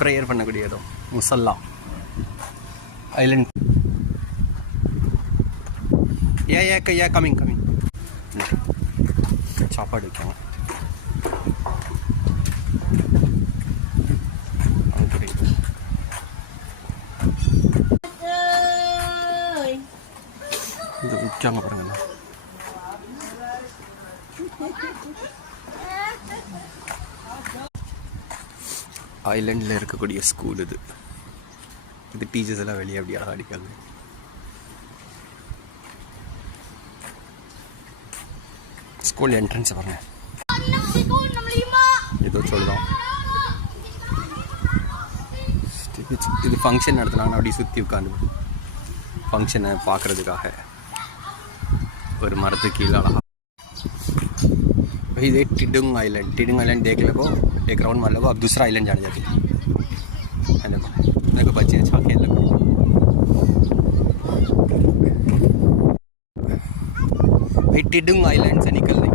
Prayer பண்ணக்கூடிய இடம் முசல்லா Island. ஏ coming சாப்பாடு வைக்காங்க. இது விற்காங்க பாருங்கண்ணா. ஐலண்டில் இருக்கக்கூடிய ஸ்கூல் இது. டீச்சர்ஸ் எல்லாம் வெளியே அப்படி அடிக்காது. ஸ்கூல் என்ட்ரன்ஸ் பாருங்க. ஏதோ சொல்லுதான். இது ஃபங்க்ஷன் நடத்துனாங்கன்னா அப்படி சுற்றி உட்காந்து ஃபங்க்ஷனை பார்க்குறதுக்காக ஒரு மரத்துக்கு கீழே அழகா. ये टिडुंग आइलैंड देख लो, एक राउंड मार लो, अब दूसरा आइलैंड जाने जाते हैं. देखो बच्चे अच्छा खेल रहे हैं. भाई टिडुंग आइलैंड से निकलने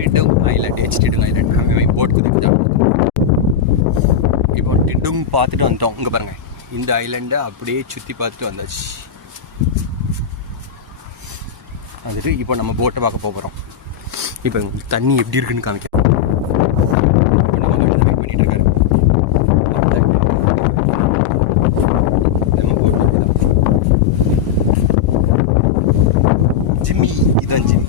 टिडुंग आइलैंड हमें वही बोट को देखो जाओ. இப்போ टिडुंग பார்த்துட்டு வந்தோம். இங்கே பாருங்கள், இந்த ஐலண்டை அப்படியே சுற்றி பார்த்துட்டு வந்தாச்சு. வந்துட்டு இப்போ நம்ம போட்டை பார்க்க போகிறோம். இப்போ தண்ணி எப்படி இருக்குன்னு காமிக்க வெயிட் பண்ணிட்டு இருக்காரு. ஜிம்மி, இதுதான் ஜிம்மி.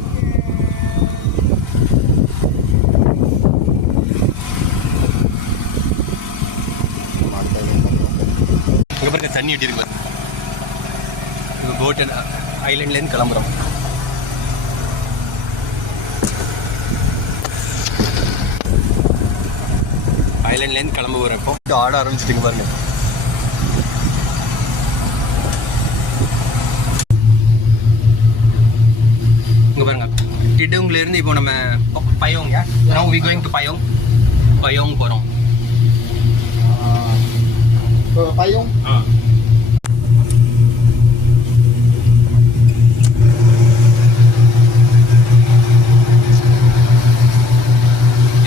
இங்கே பாருங்க தண்ணி எப்படி இருக்குல்ல. இப்போ போட்டு ஐலண்ட்லேருந்து கிளம்புறோம். ஐலண்ட்லேருந்து கிளம்ப போகிறப்போ ஆட ஆரம்பிச்சிட்டிங்க பாருங்க. இங்கே பாருங்க, டிடுங்லேருந்து இப்போ நம்ம பயோங்க வி கோயிங் டு பயோங் போகிறோம். பயோங்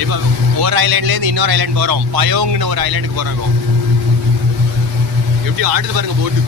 இப்போ ஒரு ஐலாண்ட்லேருந்து இன்னொரு ஐலாண்ட் போகிறோம். பயோங்னு ஒரு ஐலாண்டுக்கு போகிறோம். எப்படி ஆடுது பாருங்க போட்டு.